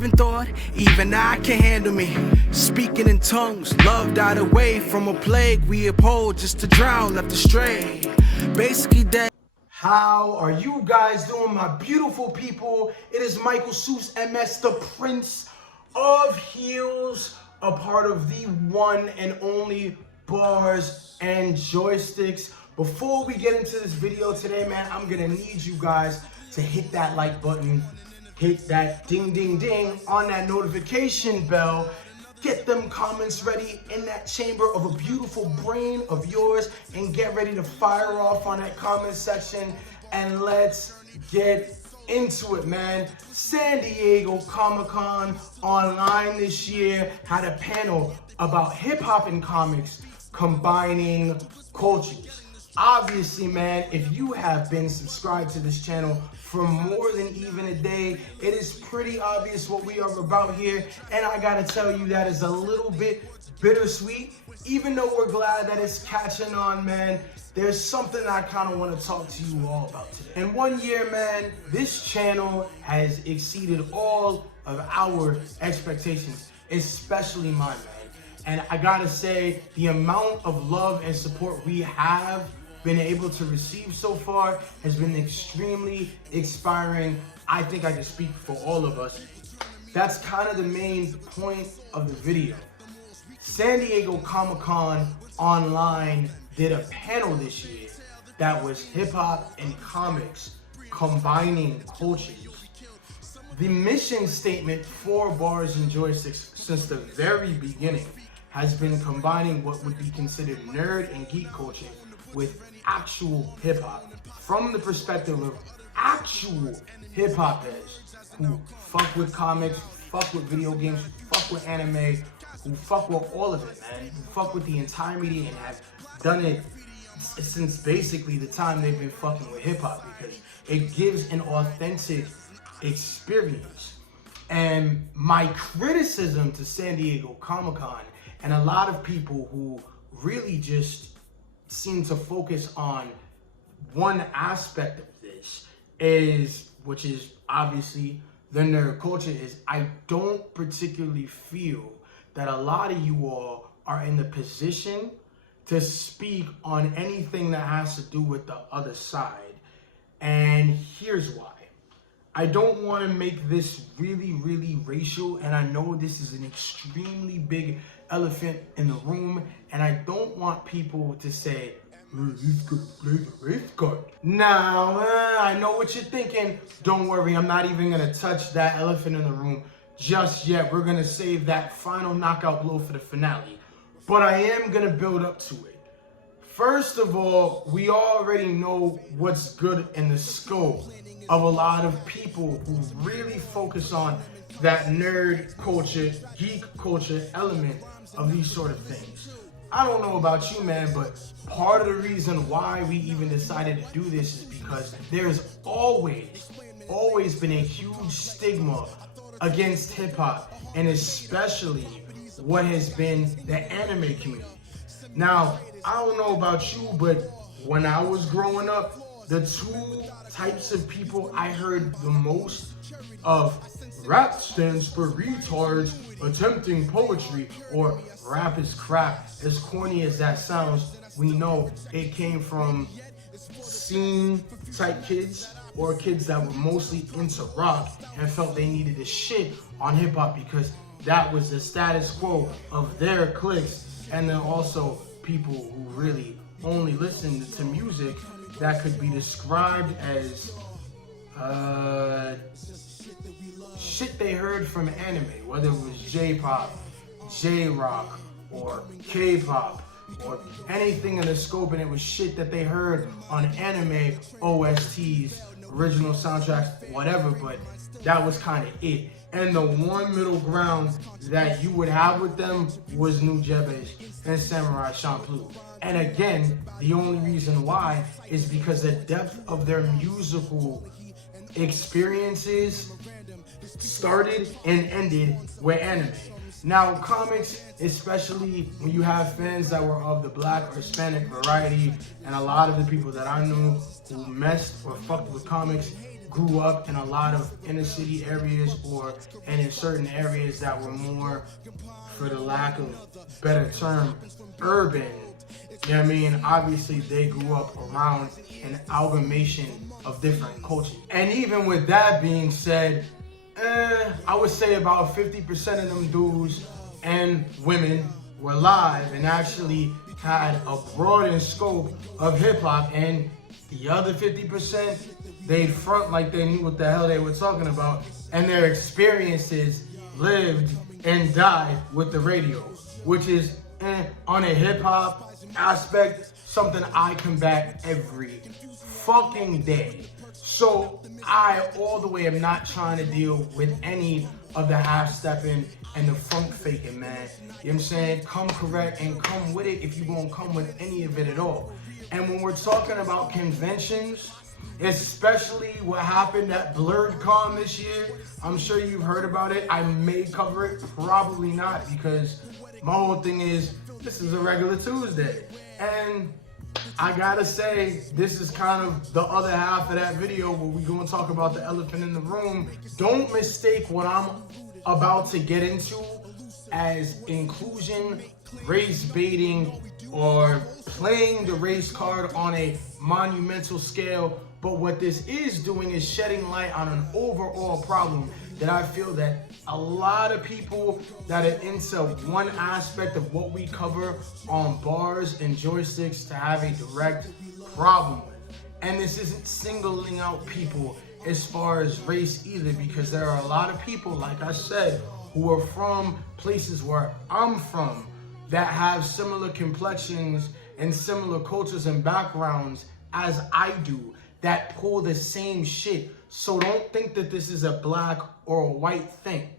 driving thought, even I can handle me. Speaking in tongues, love died away from a plague we uphold just to drown, left astray. Basically dead. How are you guys doing, my beautiful people? It is Michael Seuss, MS, the Prince of Heels, a part of the one and only Bars and Joysticks. Before we get into this video today, man, I'm gonna need you guys to hit that like button, hit that ding ding ding on that notification bell, get them comments ready in that chamber of a beautiful brain of yours, and get ready to fire off on that comment section, and let's get into it, man. San Diego Comic-Con online this year had a panel about hip-hop and comics combining cultures. Obviously, man, if you have been subscribed to this channel for more than even a day, it is pretty obvious what we are about here, and I gotta tell you that is a little bit bittersweet. Even though we're glad that it's catching on, man, there's something I kind of want to talk to you all about today. In 1 year, man, this channel has exceeded all of our expectations, especially mine, man. And I gotta say, the amount of love and support we have been able to receive so far has been extremely inspiring. I think I can speak for all of us. That's kind of the main point of the video. San Diego Comic-Con online did a panel this year that was hip-hop and comics combining cultures. The mission statement for Bars and Joysticks since the very beginning has been combining what would be considered nerd and geek culture with actual hip-hop, from the perspective of actual hip-hop heads who fuck with comics, fuck with video games, fuck with anime, who fuck with all of it, man, who fuck with the entire media and have done it since basically the time they've been fucking with hip-hop, because it gives an authentic experience. And my criticism to San Diego Comic-Con and a lot of people who really just seem to focus on one aspect of this is, which is obviously the nerd culture, is I don't particularly feel that a lot of you all are in the position to speak on anything that has to do with the other side. And here's why. I don't want to make this really, really racial, and I know this is an extremely big elephant in the room, and I don't want people to say, he's gonna play the race card. Now, I know what you're thinking. Don't worry, I'm not even gonna touch that elephant in the room just yet. We're gonna save that final knockout blow for the finale. But I am gonna build up to it. First of all, we already know what's good in the scope of a lot of people who really focus on that nerd culture, geek culture element of these sort of things. I don't know about you, man, but part of the reason why we even decided to do this is because there's always been a huge stigma against hip-hop, and especially what has been the anime community. Now, I don't know about you, but when I was growing up, the two types of people I heard the most of: rap stands for retards attempting poetry, or rap is crap. As corny as that sounds, we know it came from scene type kids, or kids that were mostly into rock and felt they needed to shit on hip hop because that was the status quo of their cliques. And then also people who really only listened to music that could be described as shit they heard from anime, whether it was J-pop, J-rock, or K-pop, or anything in the scope, and it was shit that they heard on anime OSTs, original soundtracks, whatever, but that was kind of it. And the one middle ground that you would have with them was New Jebes and Samurai Champloo. And again, the only reason why is because the depth of their musical experiences started and ended with anime. Now, comics, especially when you have fans that were of the Black or Hispanic variety, and a lot of the people that I knew who messed or fucked with comics, grew up in a lot of inner city areas and in certain areas that were more, for the lack of better term, urban. You know what I mean? Obviously, they grew up around an amalgamation of different cultures. And even with that being said, I would say about 50% of them dudes and women were live and actually had a broadened scope of hip hop, and the other 50%, they front like they knew what the hell they were talking about, and their experiences lived and died with the radio, which is on a hip hop aspect, something I combat every fucking day. So I all the way am not trying to deal with any of the half-stepping and the funk faking, man. You know what I'm saying? Come correct and come with it if you're gonna come with any of it at all. And when we're talking about conventions, especially what happened at BlurredCon this year, I'm sure you've heard about it. I may cover it, probably not, because my whole thing is, this is a regular Tuesday. And I gotta say, this is kind of the other half of that video where we're gonna talk about the elephant in the room. Don't mistake what I'm about to get into as inclusion, race baiting, or playing the race card on a monumental scale. But what this is doing is shedding light on an overall problem that I feel that a lot of people that are into one aspect of what we cover on bars and joysticks to have a direct problem with. And this isn't singling out people as far as race either, because there are a lot of people, like I said, who are from places where I'm from that have similar complexions and similar cultures and backgrounds as I do, that pull the same shit. So don't think that this is a black or a white thing.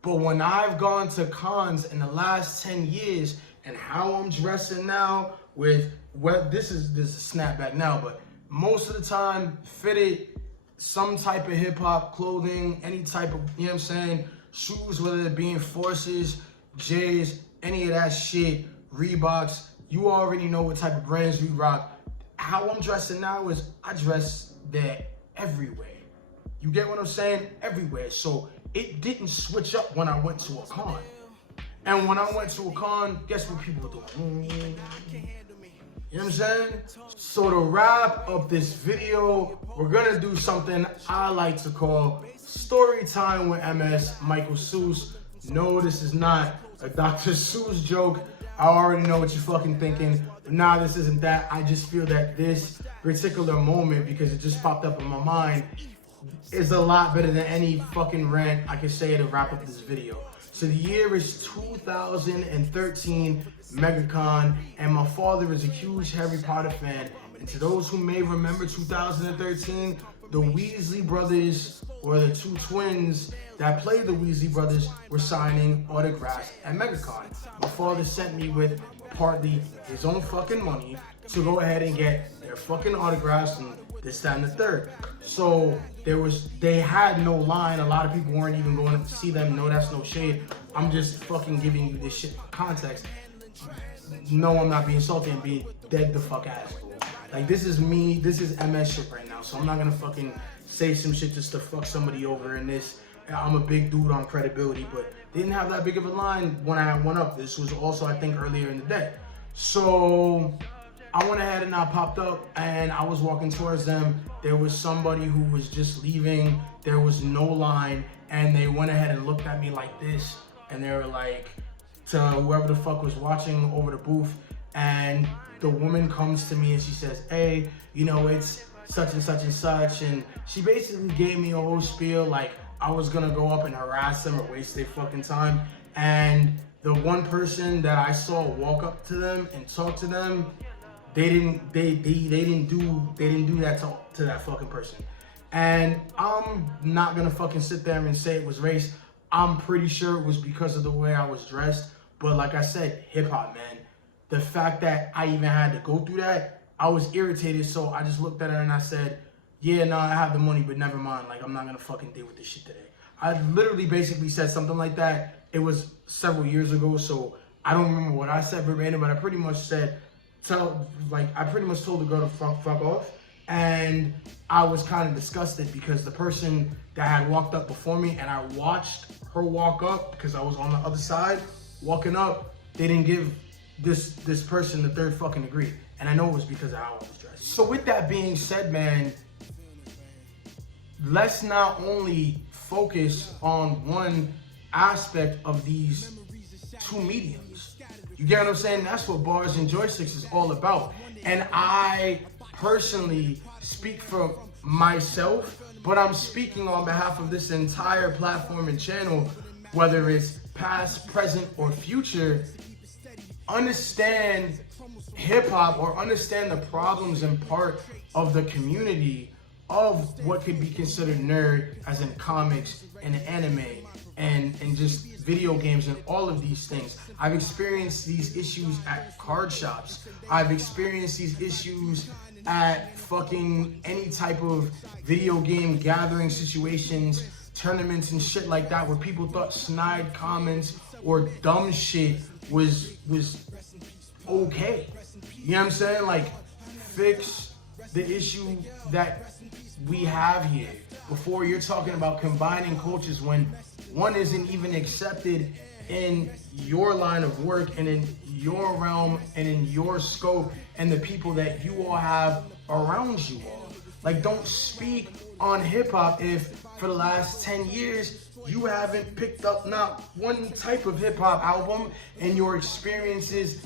But when I've gone to cons in the last 10 years and how I'm dressing now with, well, this is a snapback now, but most of the time fitted some type of hip hop clothing, any type of, you know what I'm saying, shoes, whether it being Forces, J's, any of that shit, Reeboks, you already know what type of brands we rock. How I'm dressing now is I dress there everywhere. You get what I'm saying? Everywhere. So it didn't switch up when I went to a con. And when I went to a con, guess what people were doing? You know what I'm saying? So to wrap up this video, we're gonna do something I like to call Story Time with MS Michael Seuss. No, this is not a Dr. Seuss joke. I already know what you're fucking thinking. But nah, this isn't that. I just feel that this particular moment, because it just popped up in my mind, is a lot better than any fucking rant I can say to wrap up this video. So the year is 2013 MegaCon, and my father is a huge Harry Potter fan. And to those who may remember 2013, the Weasley brothers, or the two twins that played the Weasley brothers, were signing autographs at MegaCon. My father sent me with partly his own fucking money to go ahead and get their fucking autographs and this, that, and the third. So they had no line. A lot of people weren't even going to see them. No, that's no shade. I'm just fucking giving you this shit for context. No, I'm not being salty and being dead the fuck ass, bro. Like, this is me, this is MS shit right now. So I'm not gonna fucking say some shit just to fuck somebody over in this. I'm a big dude on credibility, but they didn't have that big of a line when I went up. This was also, I think, earlier in the day. So I went ahead and I popped up and I was walking towards them. There was somebody who was just leaving. There was no line, and they went ahead and looked at me like this, and they were like, to whoever the fuck was watching over the booth, and the woman comes to me and she says, hey, you know, it's such and such and such, and she basically gave me a whole spiel like I was gonna go up and harass them or waste their fucking time. And the one person that I saw walk up to them and talk to them, they didn't do that to that fucking person. And I'm not gonna fucking sit there and say it was race. I'm pretty sure it was because of the way I was dressed. But like I said, hip hop, man. The fact that I even had to go through that, I was irritated. So I just looked at her and I said, yeah, no, I have the money, but never mind. Like, I'm not gonna fucking deal with this shit today. I literally basically said something like that. It was several years ago, so I don't remember what I said verbatim, but I pretty much said, I pretty much told the girl to fuck off. And I was kind of disgusted because the person that had walked up before me, and I watched her walk up because I was on the other side, walking up, they didn't give this person the third fucking degree. And I know it was because of how I was dressed. So with that being said, man, let's not only focus on one aspect of these two mediums. You get what I'm saying? That's what Bars and Joysticks is all about. And I personally speak for myself, but I'm speaking on behalf of this entire platform and channel, whether it's past, present, or future. Understand hip hop, or understand the problems and part of the community of what could be considered nerd, as in comics and anime and just video games and all of these things. I've experienced these issues at card shops. I've experienced these issues at fucking any type of video game gathering situations, tournaments and shit like that, where people thought snide comments or dumb shit was okay. You know what I'm saying? Like, fix the issue that we have here before you're talking about combining cultures when one isn't even accepted in your line of work and in your realm and in your scope and the people that you all have around you all. Like, don't speak on hip hop if for the last 10 years you haven't picked up not one type of hip hop album, and your experiences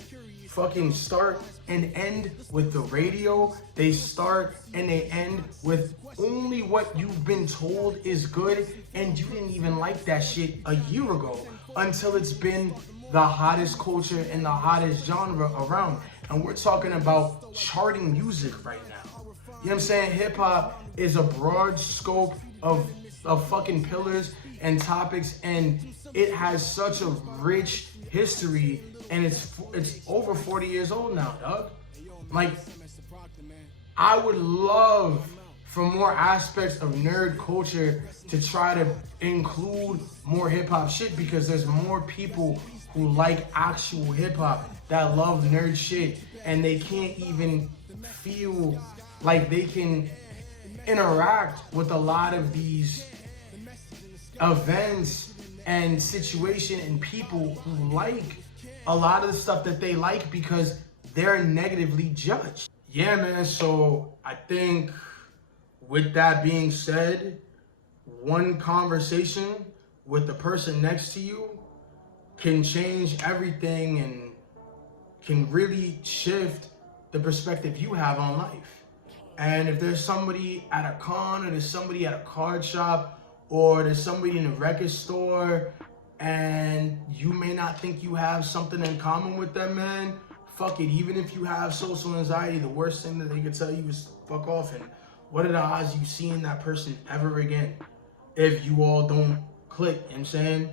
fucking start and end with the radio. They start and they end with only what you've been told is good, and you didn't even like that shit a year ago until it's been the hottest culture and the hottest genre around. And we're talking about charting music right now. You know what I'm saying? Hip hop is a broad scope of fucking pillars and topics, and it has such a rich history, and it's over 40 years old now, dog. Like, I would love for more aspects of nerd culture to try to include more hip hop shit, because there's more people who like actual hip hop that love nerd shit, and they can't even feel like they can interact with a lot of these events and situation and people who like a lot of the stuff that they like because they're negatively judged. Yeah, man, so I think with that being said, one conversation with the person next to you can change everything and can really shift the perspective you have on life. And if there's somebody at a con, or there's somebody at a card shop, or there's somebody in a record store, and you may not think you have something in common with them, man, fuck it. Even if you have social anxiety, the worst thing that they could tell you is fuck off. And what are the odds you seeing that person ever again if you all don't click? You know what I'm saying?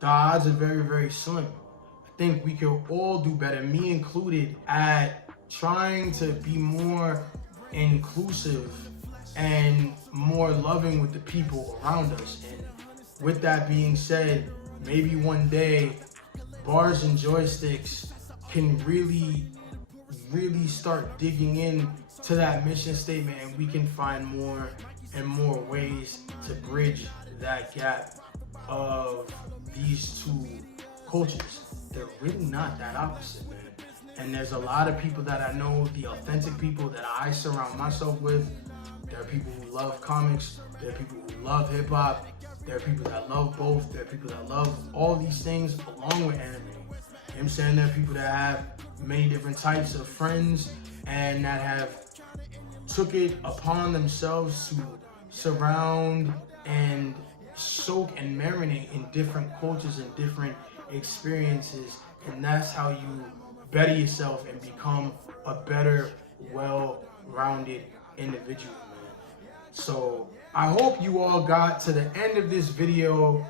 The odds are very, very slim. I think we could all do better, me included, at trying to be more inclusive and more loving with the people around us. And with that being said, maybe one day Bars and Joysticks can really start digging in to that mission statement, and we can find more and more ways to bridge that gap of these two cultures. They're really not that opposite, man. And there's a lot of people that I know, the authentic people that I surround myself with. There are people who love comics. There are people who love hip hop. There are people that love both. There are people that love all these things along with anime. You know what I'm saying? There are people that have many different types of friends and that have took it upon themselves to surround and soak and marinate in different cultures and different experiences. And that's how you better yourself and become a better, well-rounded individual, man. So I hope you all got to the end of this video,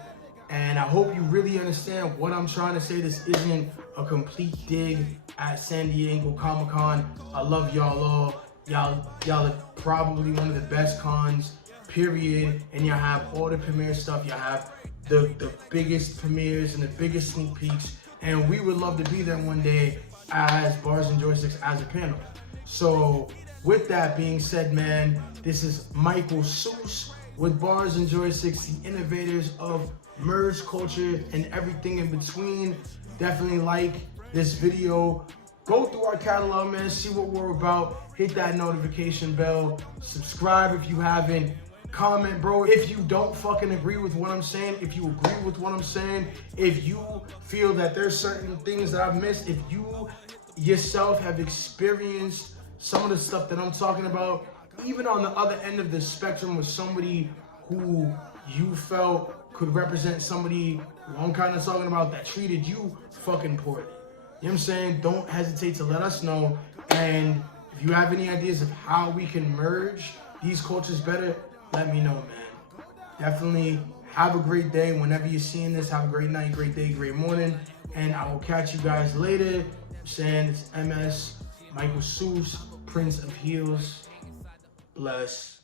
and I hope you really understand what I'm trying to say. This isn't a complete dig at San Diego Comic-Con. I love y'all all. Y'all are probably one of the best cons, period. And y'all have all the premiere stuff. Y'all have the biggest premieres and the biggest sneak peeks. And we would love to be there one day as Bars and Joysticks as a panel. So with that being said, man, this is Michael Seuss with Bars and Joysticks, the innovators of merge culture and everything in between. Definitely like this video. Go through our catalog, man, see what we're about. Hit that notification bell. Subscribe if you haven't. Comment, bro, if you don't fucking agree with what I'm saying, if you agree with what I'm saying, if you feel that there's certain things that I've missed, if you yourself have experienced some of the stuff that I'm talking about, even on the other end of the spectrum with somebody who you felt could represent somebody who I'm kind of talking about that treated you fucking poorly. You know what I'm saying? Don't hesitate to let us know. And if you have any ideas of how we can merge these cultures better, let me know, man. Definitely have a great day. Whenever you're seeing this, have a great night, great day, great morning. And I will catch you guys later. I'm saying it's MS, Michael Seuss, Prince of Heels. Bless.